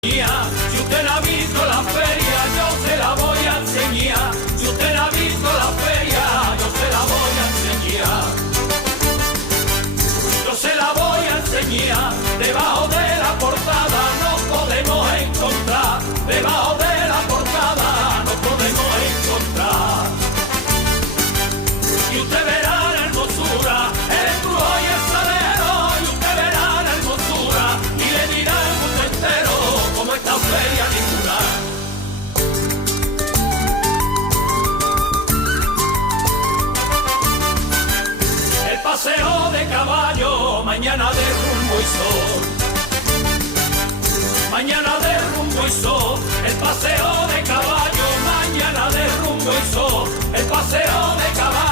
Si usted no ha visto la feria, yo se la voy a enseñar. Si usted no ha visto la feria, yo se la voy a enseñar. Yo se la voy a enseñar. Debajo de la portada nos podemos encontrar. Debajo de la portada nos podemos encontrar. Y usted verá la hermosura, el embrujo y el salero. Y usted verá la hermosura y le dirá al mundo entero como esta feria ninguna. El paseo de caballo, mañana de rumbo y sol. Mañana de rumbo y sol. El paseo de caballo, mañana de rumbo y sol. El paseo de caballo.